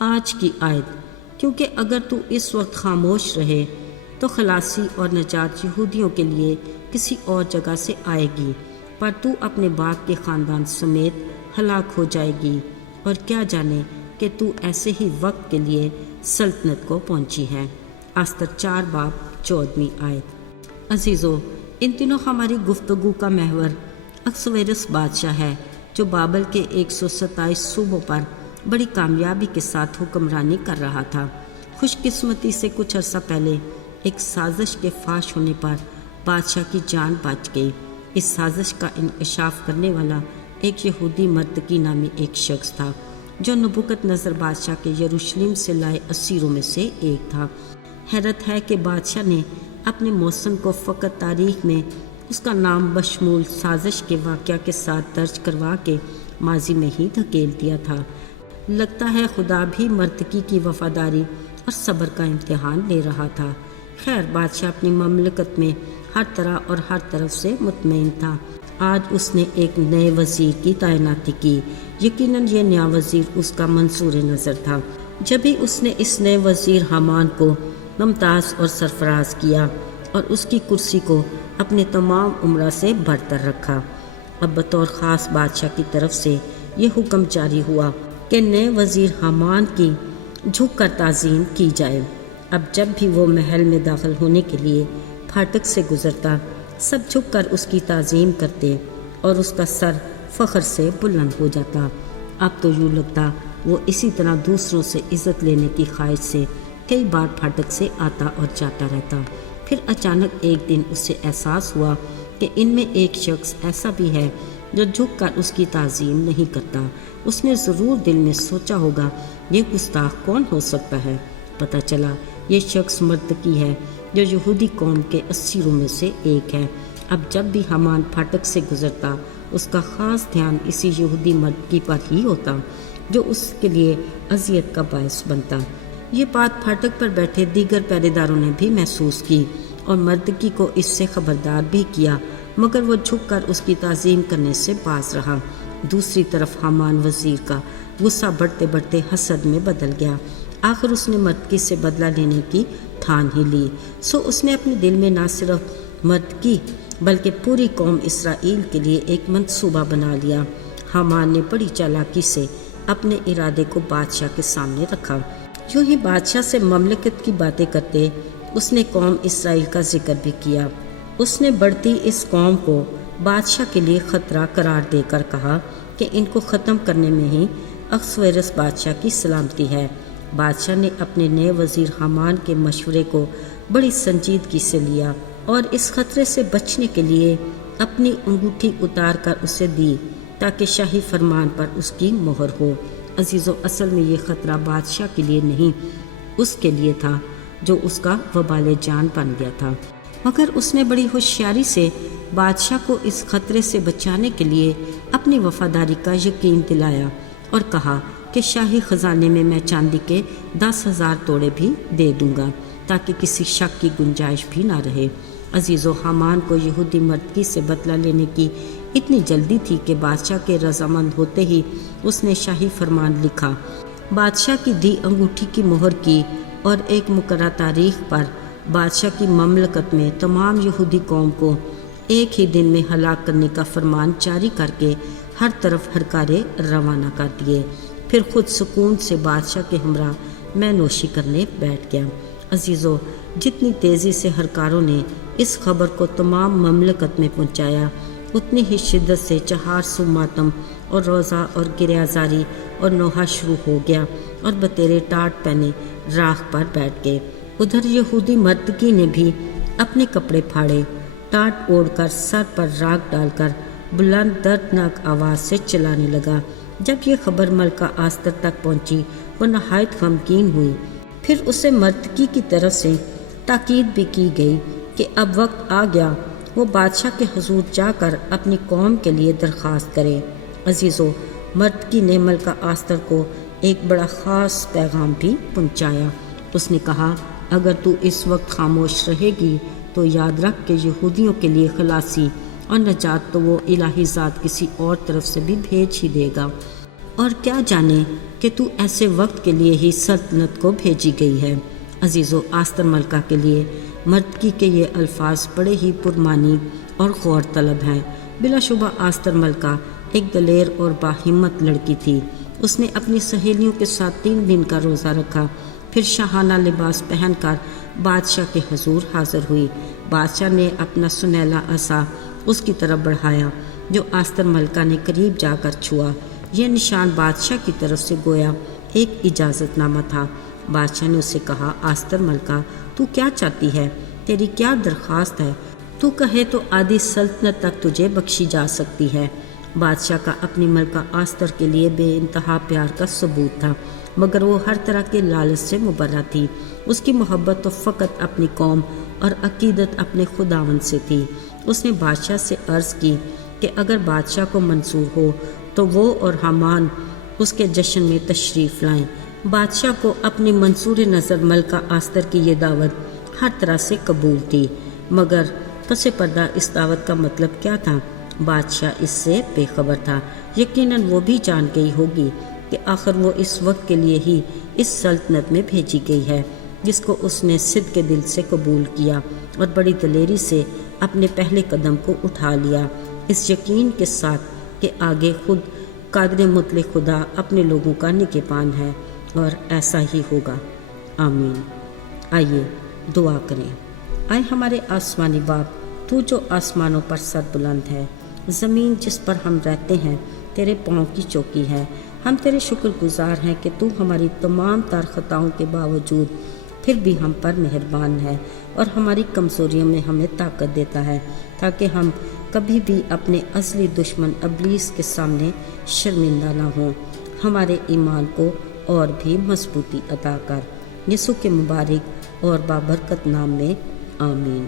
آج کی آیت، کیونکہ اگر تو اس وقت خاموش رہے تو خلاصی اور نجات یہودیوں کے لیے کسی اور جگہ سے آئے گی، پر تو اپنے باپ کے خاندان سمیت ہلاک ہو جائے گی، اور کیا جانے کہ تو ایسے ہی وقت کے لیے سلطنت کو پہنچی ہے۔ استر 4:14 آیت۔ عزیزو، ان دنوں ہماری گفتگو کا محور احسویرس بادشاہ ہے، جو بابل کے 127 صوبوں پر بڑی کامیابی کے ساتھ حکمرانی کر رہا تھا۔ خوش قسمتی سے کچھ عرصہ پہلے ایک سازش کے فاش ہونے پر بادشاہ کی جان بچ گئی۔ اس سازش کا انکشاف کرنے والا ایک یہودی مرتقی نامی ایک شخص تھا، جو نبوکت نظر بادشاہ کے یروشلم سے لائے اسیروں میں سے ایک تھا۔ حیرت ہے کہ بادشاہ نے اپنے موسم کو فقط تاریخ میں اس کا نام بشمول سازش کے واقعہ کے ساتھ درج کروا کے ماضی میں ہی دھکیل دیا تھا۔ لگتا ہے خدا بھی مرتقی کی وفاداری اور صبر کا امتحان لے رہا تھا۔ خیر، بادشاہ اپنی مملکت میں ہر طرح اور ہر طرف سے مطمئن تھا۔ آج اس نے ایک نئے وزیر کی تعیناتی کی۔ یقیناً یہ نیا وزیر اس کا منصور نظر تھا۔ جبھی اس نے اس نئے وزیر حامان کو ممتاز اور سرفراز کیا اور اس کی کرسی کو اپنے تمام امراء سے برتر رکھا۔ اب بطور خاص بادشاہ کی طرف سے یہ حکم جاری ہوا کہ نئے وزیر حامان کی جھک کر تعظیم کی جائے۔ اب جب بھی وہ محل میں داخل ہونے کے لیے پھاٹک سے گزرتا، سب جھک کر اس کی تعظیم کرتے اور اس کا سر فخر سے بلند ہو جاتا۔ اب تو یوں لگتا وہ اسی طرح دوسروں سے عزت لینے کی خواہش سے کئی بار پھاٹک سے آتا اور جاتا رہتا۔ پھر اچانک ایک دن اسے احساس ہوا کہ ان میں ایک شخص ایسا بھی ہے جو جھک کر اس کی تعظیم نہیں کرتا۔ اس نے ضرور دل میں سوچا ہوگا، یہ گستاخ کون ہو سکتا ہے؟ پتہ چلا یہ شخص مرتقی ہے، جو یہودی قوم کے اسیروں میں سے ایک ہے۔ اب جب بھی حامان پھاٹک سے گزرتا، اس کا خاص دھیان اسی یہودی مرتقی پر ہی ہوتا، جو اس کے لیے اذیت کا باعث بنتا۔ یہ بات پھاٹک پر بیٹھے دیگر پہرے داروں نے بھی محسوس کی اور مرتقی کو اس سے خبردار بھی کیا، مگر وہ جھک کر اس کی تعظیم کرنے سے باز رہا۔ دوسری طرف حامان وزیر کا غصہ بڑھتے بڑھتے حسد میں بدل گیا۔ آخر اس نے مرتقی سے بدلہ لینے کی ٹھان ہی لی، سو اس نے اپنے دل میں نہ صرف مرتقی بلکہ پوری قوم اسرائیل کے لیے ایک منصوبہ بنا لیا۔ حامان نے بڑی چالاکی سے اپنے ارادے کو بادشاہ کے سامنے رکھا۔ یوں ہی بادشاہ سے مملکت کی باتیں کرتے اس نے قوم اسرائیل کا ذکر بھی کیا۔ اس نے بڑھتی اس قوم کو بادشاہ کے لیے خطرہ قرار دے کر کہا کہ ان کو ختم کرنے میں ہی احسویرس بادشاہ کی سلامتی ہے۔ بادشاہ نے اپنے نئے وزیر حامان کے مشورے کو بڑی سنجیدگی سے لیا اور اس خطرے سے بچنے کے لیے اپنی انگوٹھی اتار کر اسے دی تاکہ شاہی فرمان پر اس کی مہر ہو۔ عزیزو، اصل میں یہ خطرہ بادشاہ کے لیے نہیں، اس کے لیے تھا جو اس کا وبال جان بن گیا تھا، مگر اس نے بڑی ہوشیاری سے بادشاہ کو اس خطرے سے بچانے کے لیے اپنی وفاداری کا یقین دلایا اور کہا کہ شاہی خزانے میں میں چاندی کے 10,000 توڑے بھی دے دوں گا تاکہ کسی شک کی گنجائش بھی نہ رہے۔ عزیزو، حامان کو یہودی مرتقی سے بدلہ لینے کی اتنی جلدی تھی کہ بادشاہ کے رضامند ہوتے ہی اس نے شاہی فرمان لکھا، بادشاہ کی دی انگوٹھی کی مہر کی اور ایک مقررہ تاریخ پر بادشاہ کی مملکت میں تمام یہودی قوم کو ایک ہی دن میں ہلاک کرنے کا فرمان جاری کر کے ہر طرف ہرکارے روانہ کر دیے۔ پھر خود سکون سے بادشاہ کے ہمراہ میں نوشی کرنے بیٹھ گیا۔ عزیزو، جتنی تیزی سے ہرکاروں نے اس خبر کو تمام مملکت میں پہنچایا، اتنی ہی شدت سے 400 ماتم اور روزہ اور گریازاری اور نوحہ شروع ہو گیا اور بطیرے ٹاٹ پہنے راکھ پر بیٹھ گئے۔ ادھر یہودی مرتقی نے بھی اپنے کپڑے پھاڑے، ٹاٹ اوڑھ کر سر پر راکھ ڈال کر بلند دردناک آواز سے چلانے لگا، جب یہ خبر ملکہ آستر تک پہنچی وہ نہایت غمگین ہوئی۔ پھر اسے مرتکی کی طرف سے تاکید بھی کی گئی کہ اب وقت آ گیا وہ بادشاہ کے حضور جا کر اپنی قوم کے لیے درخواست کرے۔ عزیزو، مرتکی نے ملکہ آستر کو ایک بڑا خاص پیغام بھی پہنچایا۔ اس نے کہا، اگر تو اس وقت خاموش رہے گی تو یاد رکھ کہ یہودیوں کے لیے خلاصی اور نجات تو وہ الہی ذات کسی اور طرف سے بھی بھیج ہی دے گا، اور کیا جانے کہ تو ایسے وقت کے لیے ہی سلطنت کو بھیجی گئی ہے۔ عزیزو، آستر ملکہ کے لیے مرتکی کے یہ الفاظ بڑے ہی پرمعنی اور غور طلب ہیں۔ بلا شبہ آستر ملکہ ایک دلیر اور باہمت لڑکی تھی۔ اس نے اپنی سہیلیوں کے ساتھ 3 دن کا روزہ رکھا، پھر شاہانہ لباس پہن کر بادشاہ کے حضور حاضر ہوئی۔ بادشاہ نے اپنا سنیلا عصا اس کی طرف بڑھایا جو آستر ملکہ نے قریب جا کر چھوا۔ یہ نشان بادشاہ کی طرف سے گویا ایک اجازت نامہ تھا۔ بادشاہ نے اسے کہا، آستر ملکہ، تو کیا چاہتی ہے؟ تیری کیا درخواست ہے؟ تو کہے تو آدھی سلطنت تک تجھے بخشی جا سکتی ہے۔ بادشاہ کا اپنی ملکہ آستر کے لیے بے انتہا پیار کا ثبوت تھا، مگر وہ ہر طرح کے لالچ سے مبرہ تھی۔ اس کی محبت تو فقط اپنی قوم اور عقیدت اپنے خداوند سے تھی۔ اس نے بادشاہ سے عرض کی کہ اگر بادشاہ کو منظور ہو تو وہ اور حامان اس کے جشن میں تشریف لائیں۔ بادشاہ کو اپنی منصور نظر ملکہ آستر کی یہ دعوت ہر طرح سے قبول تھی، مگر پس پردہ اس دعوت کا مطلب کیا تھا؟ بادشاہ اس سے بے خبر تھا۔ یقیناً وہ بھی جان گئی ہوگی کہ آخر وہ اس وقت کے لیے ہی اس سلطنت میں بھیجی گئی ہے جس کو اس نے صدق کے دل سے قبول کیا اور بڑی دلیری سے اپنے پہلے قدم کو اٹھا لیا، اس یقین کے ساتھ کہ آگے خود قادر مطلق خدا اپنے لوگوں کا نگہبان ہے، اور ایسا ہی ہوگا۔ آمین۔ آئیے دعا کریں۔ آئے ہمارے آسمانی باپ، تو جو آسمانوں پر سر بلند ہے، زمین جس پر ہم رہتے ہیں تیرے پاؤں کی چوکی ہے۔ ہم تیرے شکر گزار ہیں کہ تو ہماری تمام تر خطاؤں کے باوجود پھر بھی ہم پر مہربان ہے اور ہماری کمزوریوں میں ہمیں طاقت دیتا ہے تاکہ ہم کبھی بھی اپنے اصلی دشمن ابلیس کے سامنے شرمندہ نہ ہوں۔ ہمارے ایمان کو اور بھی مضبوطی عطا کر، یسوع کے مبارک اور بابرکت نام میں، آمین۔